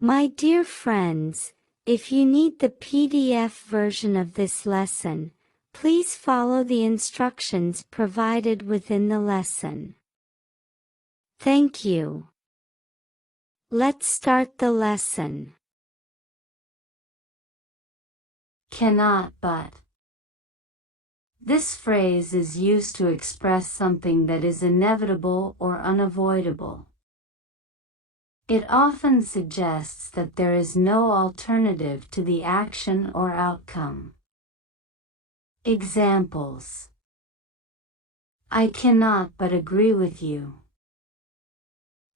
My dear friends, if you need the PDF version of this lesson, please follow the instructions provided within the lesson. Thank you. Let's start the lesson. Cannot but. This phrase is used to express something that is inevitable or unavoidable. It often suggests that there is no alternative to the action or outcome. Examples: I cannot but agree with you.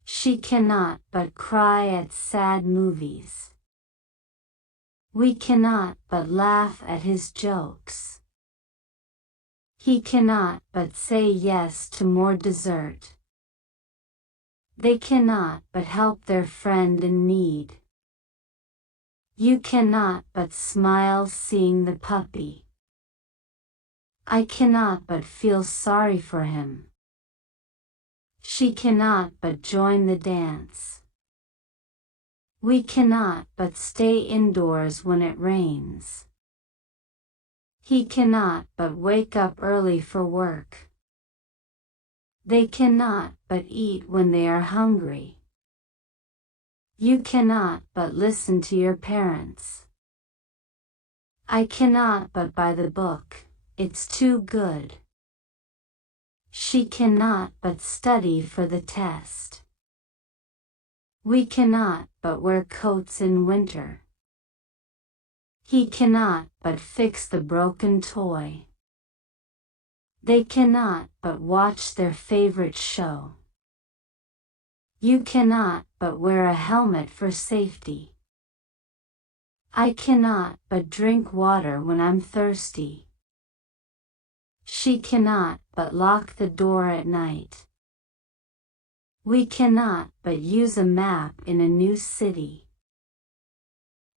She cannot but cry at sad movies. We cannot but laugh at his jokes. He cannot but say yes to more dessert. They cannot but help their friend in need. You cannot but smile seeing the puppy. I cannot but feel sorry for him. She cannot but join the dance. We cannot but stay indoors when it rains. He cannot but wake up early for work. They cannot but eat when they are hungry. You cannot but listen to your parents. I cannot but buy the book, it's too good. She cannot but study for the test. We cannot but wear coats in winter. He cannot but fix the broken toy. They cannot but watch their favorite show. You cannot but wear a helmet for safety. I cannot but drink water when I'm thirsty. She cannot but lock the door at night. We cannot but use a map in a new city.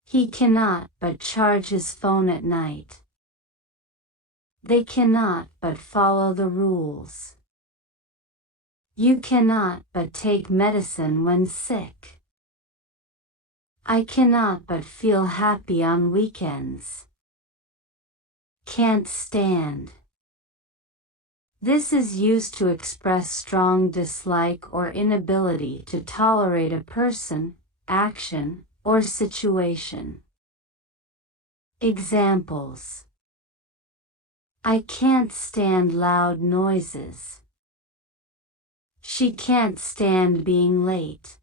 He cannot but charge his phone at night. They cannot but follow the rules. You cannot but take medicine when sick. I cannot but feel happy on weekends. Can't stand. This is used to express strong dislike or inability to tolerate a person, action, or situation. Examples: I can't stand loud noises. She can't stand being late.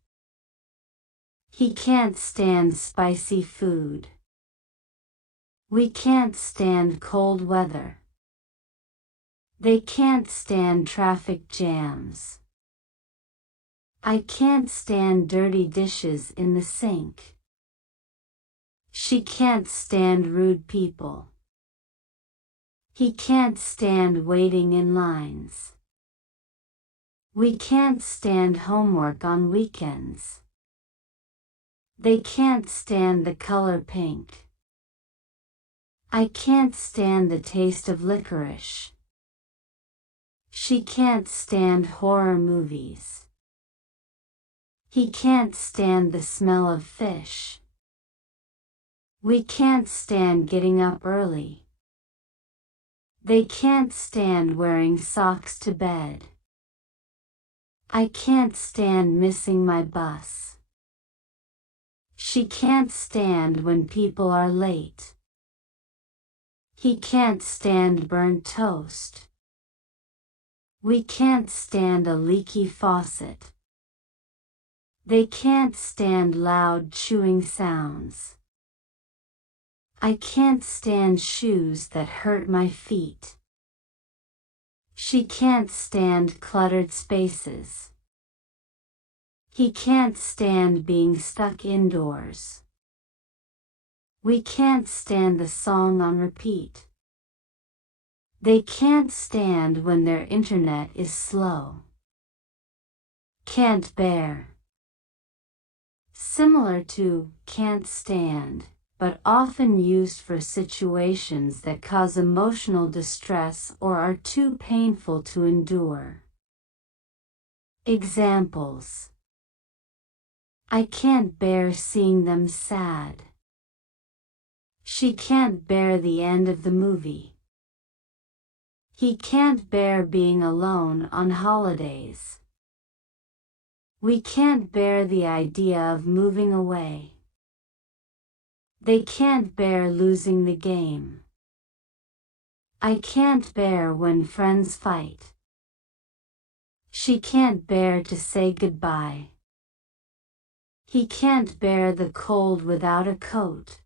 He can't stand spicy food. We can't stand cold weather. They can't stand traffic jams. I can't stand dirty dishes in the sink. She can't stand rude people. He can't stand waiting in lines. We can't stand homework on weekends. They can't stand the color pink. I can't stand the taste of licorice. She can't stand horror movies. He can't stand the smell of fish. We can't stand getting up early. They can't stand wearing socks to bed. I can't stand missing my bus. She can't stand when people are late. He can't stand burnt toast. We can't stand a leaky faucet. They can't stand loud chewing sounds. I can't stand shoes that hurt my feet. She can't stand cluttered spaces. He can't stand being stuck indoors. We can't stand the song on repeat. They can't stand when their internet is slow. Can't bear. Similar to can't stand, but often used for situations that cause emotional distress or are too painful to endure. Examples: I can't bear seeing them sad. She can't bear the end of the movie. He can't bear being alone on holidays. We can't bear the idea of moving away. They can't bear losing the game. I can't bear when friends fight. She can't bear to say goodbye. He can't bear the cold without a coat.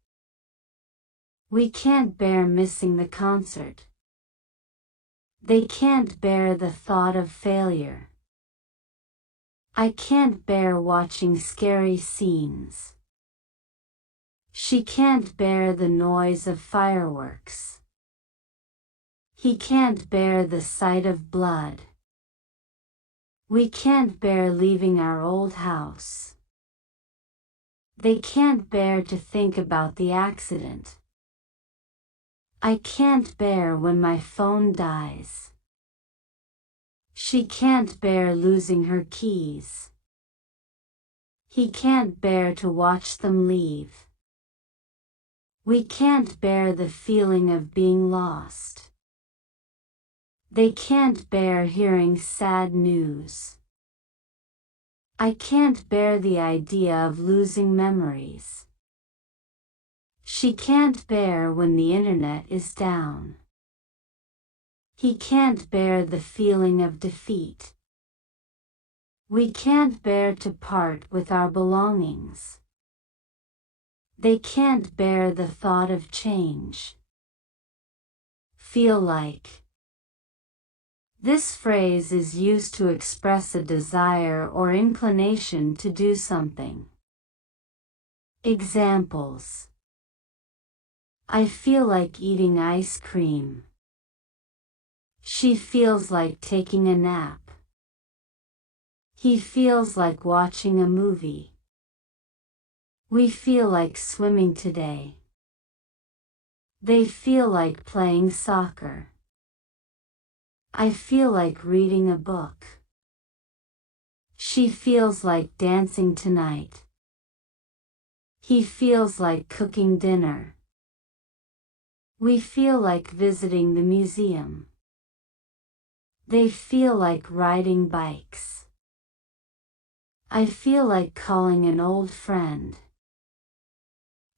We can't bear missing the concert. They can't bear the thought of failure. I can't bear watching scary scenes. She can't bear the noise of fireworks. He can't bear the sight of blood. We can't bear leaving our old house. They can't bear to think about the accident. I can't bear when my phone dies. She can't bear losing her keys. He can't bear to watch them leave. We can't bear the feeling of being lost. They can't bear hearing sad news. I can't bear the idea of losing memories. She can't bear when the internet is down. He can't bear the feeling of defeat. We can't bear to part with our belongings. They can't bear the thought of change. Feel like. This phrase is used to express a desire or inclination to do something. Examples: I feel like eating ice cream. She feels like taking a nap. He feels like watching a movie. We feel like swimming today. They feel like playing soccer. I feel like reading a book. She feels like dancing tonight. He feels like cooking dinner. We feel like visiting the museum. They feel like riding bikes. I feel like calling an old friend.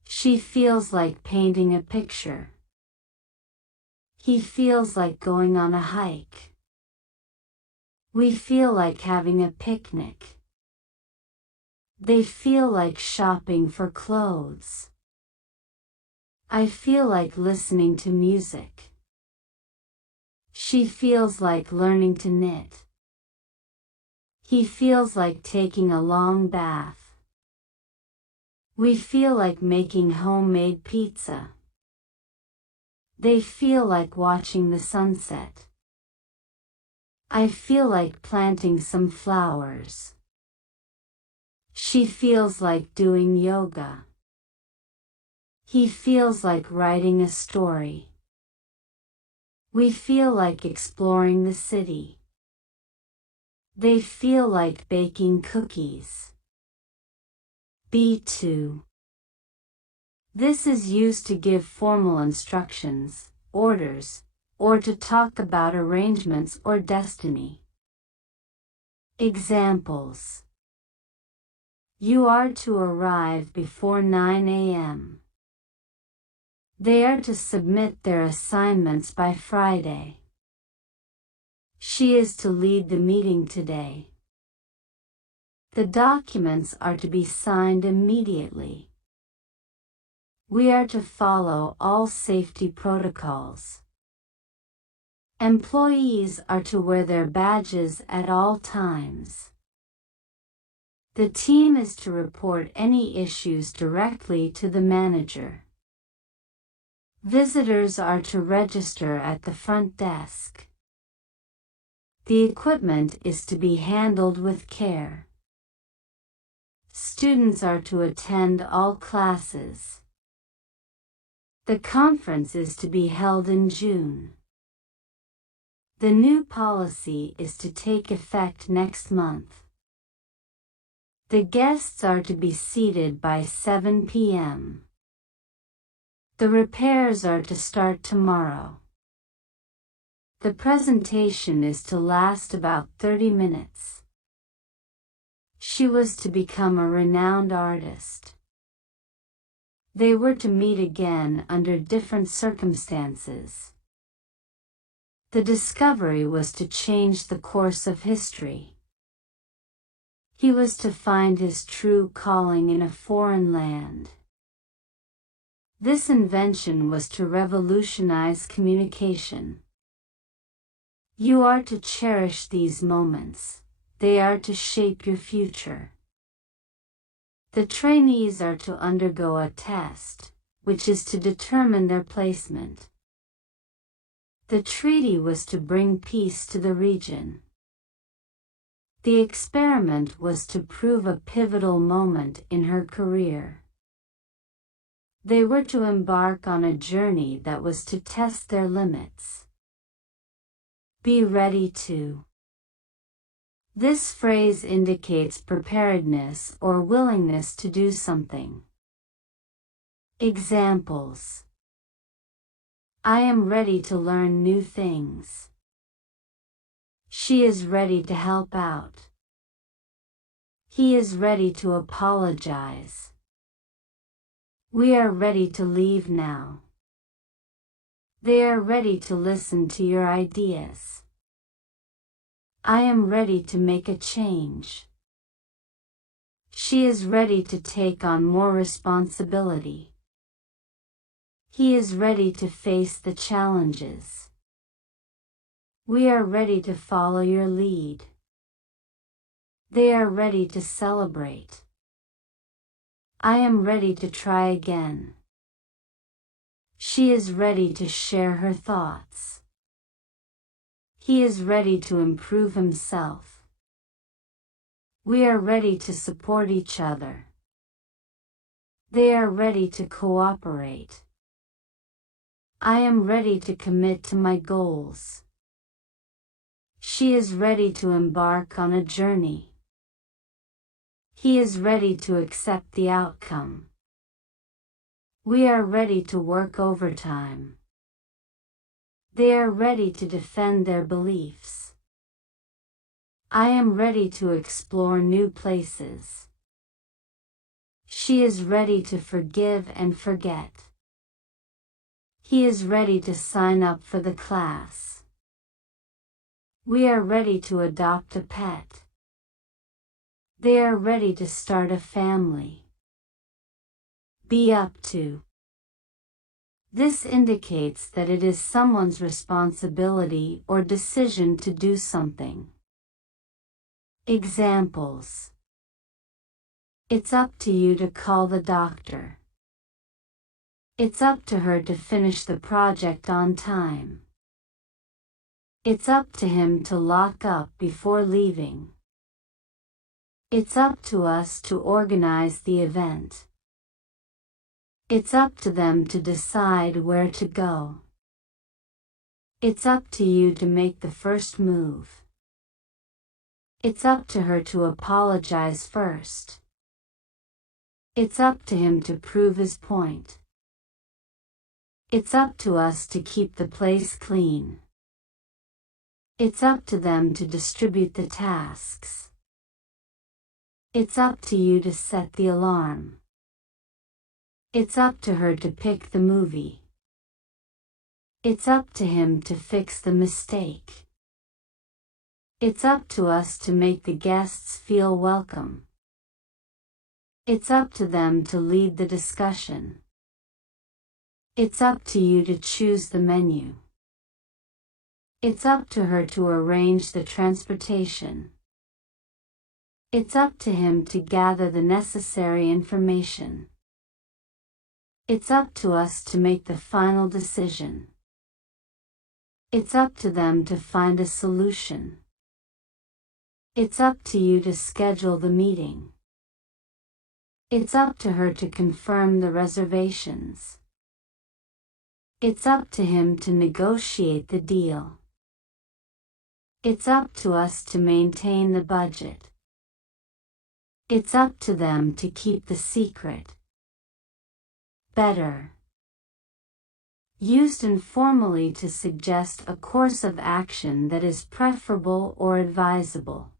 She feels like painting a picture. He feels like going on a hike. We feel like having a picnic. They feel like shopping for clothes. I feel like listening to music. She feels like learning to knit. He feels like taking a long bath. We feel like making homemade pizza. They feel like watching the sunset. I feel like planting some flowers. She feels like doing yoga. He feels like writing a story. We feel like exploring the city. They feel like baking cookies. B2. This is used to give formal instructions, orders, or to talk about arrangements or destiny. Examples: You are to arrive before 9 a.m. They are to submit their assignments by Friday. She is to lead the meeting today. The documents are to be signed immediately. We are to follow all safety protocols. Employees are to wear their badges at all times. The team is to report any issues directly to the manager. Visitors are to register at the front desk. The equipment is to be handled with care. Students are to attend all classes. The conference is to be held in June. The new policy is to take effect next month. The guests are to be seated by 7 p.m. The repairs are to start tomorrow. The presentation is to last about 30 minutes. She was to become a renowned artist. They were to meet again under different circumstances. The discovery was to change the course of history. He was to find his true calling in a foreign land. This invention was to revolutionize communication. You are to cherish these moments. They are to shape your future. The trainees are to undergo a test, which is to determine their placement. The treaty was to bring peace to the region. The experiment was to prove a pivotal moment in her career. They were to embark on a journey that was to test their limits. Be ready to. This phrase indicates preparedness or willingness to do something. Examples: I am ready to learn new things. She is ready to help out. He is ready to apologize. We are ready to leave now. They are ready to listen to your ideas. I am ready to make a change. She is ready to take on more responsibility. He is ready to face the challenges. We are ready to follow your lead. They are ready to celebrate. I am ready to try again. She is ready to share her thoughts. He is ready to improve himself. We are ready to support each other. They are ready to cooperate. I am ready to commit to my goals. She is ready to embark on a journey. He is ready to accept the outcome. We are ready to work overtime. They are ready to defend their beliefs. I am ready to explore new places. She is ready to forgive and forget. He is ready to sign up for the class. We are ready to adopt a pet. They are ready to start a family. Be up to. This indicates that it is someone's responsibility or decision to do something. Examples: It's up to you to call the doctor. It's up to her to finish the project on time. It's up to him to lock up before leaving. It's up to us to organize the event. It's up to them to decide where to go. It's up to you to make the first move. It's up to her to apologize first. It's up to him to prove his point. It's up to us to keep the place clean. It's up to them to distribute the tasks. It's up to you to set the alarm. It's up to her to pick the movie. It's up to him to fix the mistake. It's up to us to make the guests feel welcome. It's up to them to lead the discussion. It's up to you to choose the menu. It's up to her to arrange the transportation. It's up to him to gather the necessary information. It's up to us to make the final decision. It's up to them to find a solution. It's up to you to schedule the meeting. It's up to her to confirm the reservations. It's up to him to negotiate the deal. It's up to us to maintain the budget. It's up to them to keep the secret. Better. Used informally to suggest a course of action that is preferable or advisable.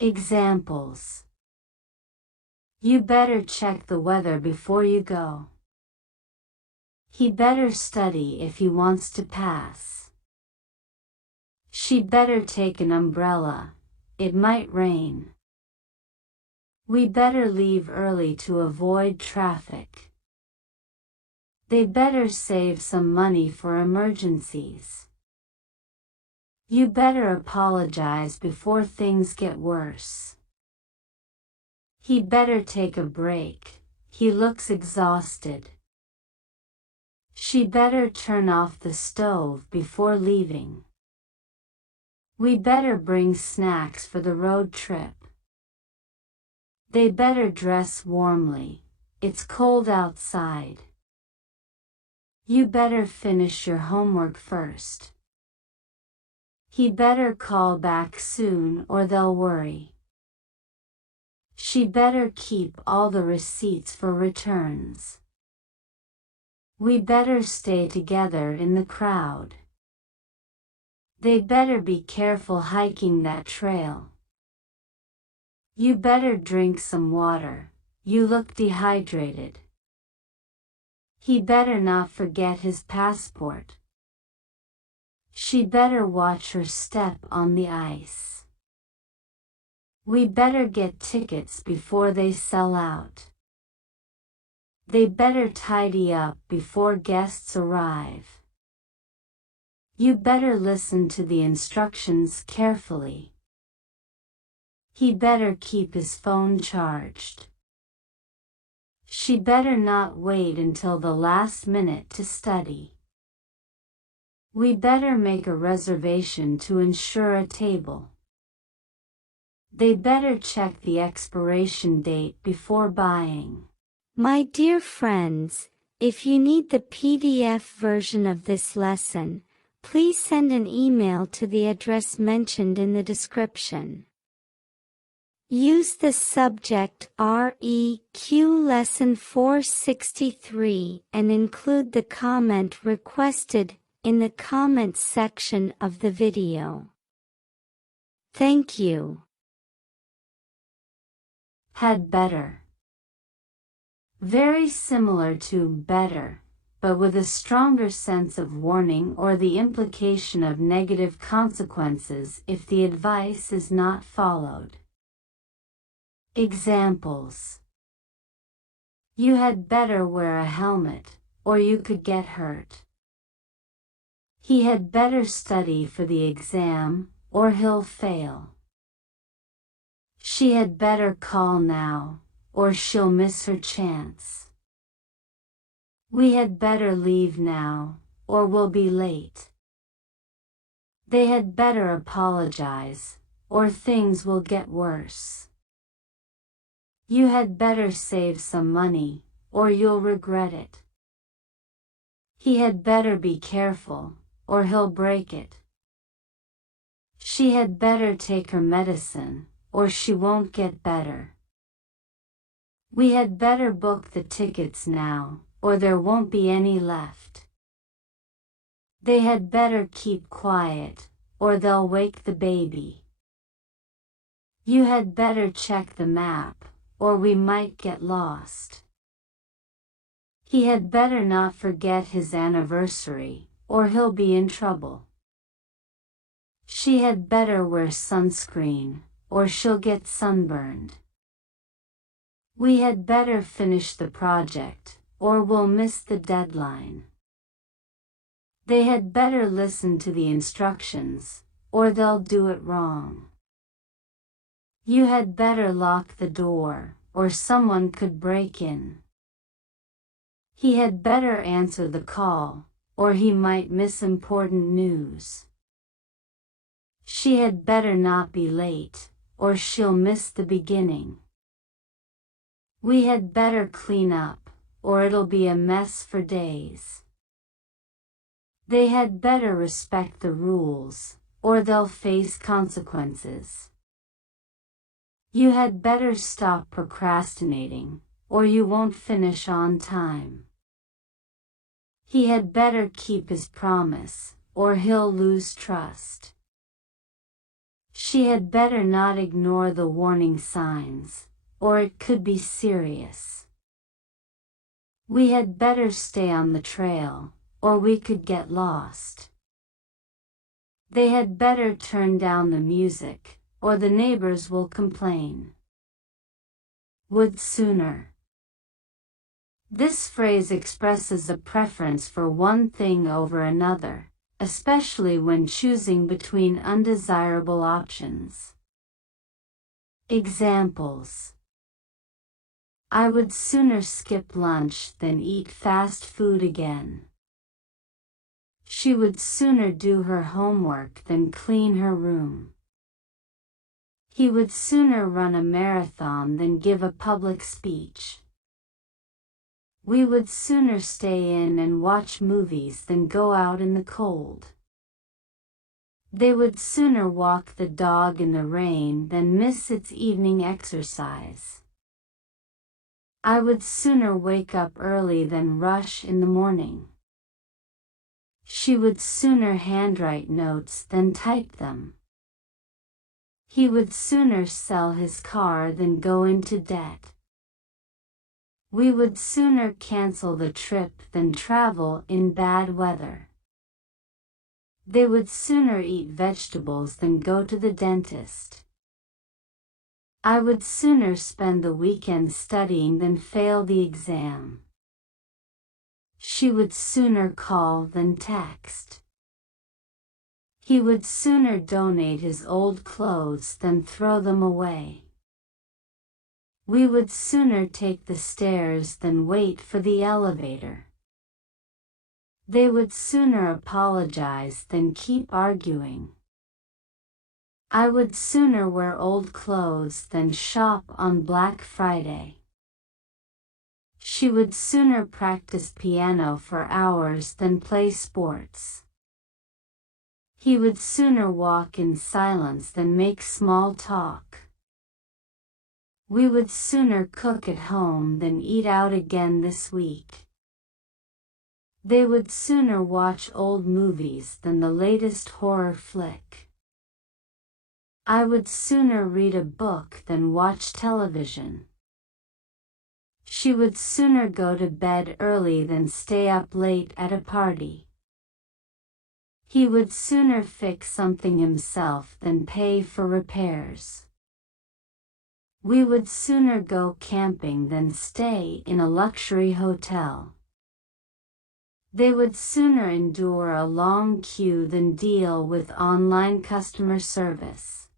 Examples. You better check the weather before you go. He better study if he wants to pass. She better take an umbrella, it might rain. We better leave early to avoid traffic. They better save some money for emergencies. You better apologize before things get worse. He better take a break, he looks exhausted. She better turn off the stove before leaving. We better bring snacks for the road trip. They better dress warmly, it's cold outside. You better finish your homework first. He better call back soon or they'll worry. She better keep all the receipts for returns. We better stay together in the crowd. They better be careful hiking that trail. You better drink some water, you look dehydrated. He better not forget his passport. She better watch her step on the ice. We better get tickets before they sell out. They better tidy up before guests arrive. You better listen to the instructions carefully. He better keep his phone charged. She better not wait until the last minute to study. We better make a reservation to ensure a table. They better check the expiration date before buying. My dear friends, if you need the PDF version of this lesson, please send an email to the address mentioned in the description. Use the subject REQ Lesson 463 and include the comment requested in the comments section of the video. Thank you. Had better. Very similar to better, but with a stronger sense of warning or the implication of negative consequences if the advice is not followed. Examples. You had better wear a helmet, or you could get hurt. He had better study for the exam, or he'll fail. She had better call now, or she'll miss her chance. We had better leave now, or we'll be late. They had better apologize, or things will get worse. You had better save some money, or you'll regret it. He had better be careful, or he'll break it. She had better take her medicine, or she won't get better. We had better book the tickets now, or there won't be any left. They had better keep quiet, or they'll wake the baby. You had better check the map, or we might get lost. He had better not forget his anniversary, or he'll be in trouble. She had better wear sunscreen, or she'll get sunburned. We had better finish the project, or we'll miss the deadline. They had better listen to the instructions, or they'll do it wrong. You had better lock the door, or someone could break in. He had better answer the call, or he might miss important news. She had better not be late, or she'll miss the beginning. We had better clean up, or it'll be a mess for days. They had better respect the rules, or they'll face consequences. You had better stop procrastinating, or you won't finish on time. He had better keep his promise, or he'll lose trust. She had better not ignore the warning signs, or it could be serious. We had better stay on the trail, or we could get lost. They had better turn down the music, or the neighbors will complain. Would sooner. This phrase expresses a preference for one thing over another, especially when choosing between undesirable options. Examples: I would sooner skip lunch than eat fast food again. She would sooner do her homework than clean her room. He would sooner run a marathon than give a public speech. We would sooner stay in and watch movies than go out in the cold. They would sooner walk the dog in the rain than miss its evening exercise. I would sooner wake up early than rush in the morning. She would sooner handwrite notes than type them. He would sooner sell his car than go into debt. We would sooner cancel the trip than travel in bad weather. They would sooner eat vegetables than go to the dentist. I would sooner spend the weekend studying than fail the exam. She would sooner call than text. He would sooner donate his old clothes than throw them away. We would sooner take the stairs than wait for the elevator. They would sooner apologize than keep arguing. I would sooner wear old clothes than shop on Black Friday. She would sooner practice piano for hours than play sports. He would sooner walk in silence than make small talk. We would sooner cook at home than eat out again this week. They would sooner watch old movies than the latest horror flick. I would sooner read a book than watch television. She would sooner go to bed early than stay up late at a party. He would sooner fix something himself than pay for repairs. We would sooner go camping than stay in a luxury hotel. They would sooner endure a long queue than deal with online customer service.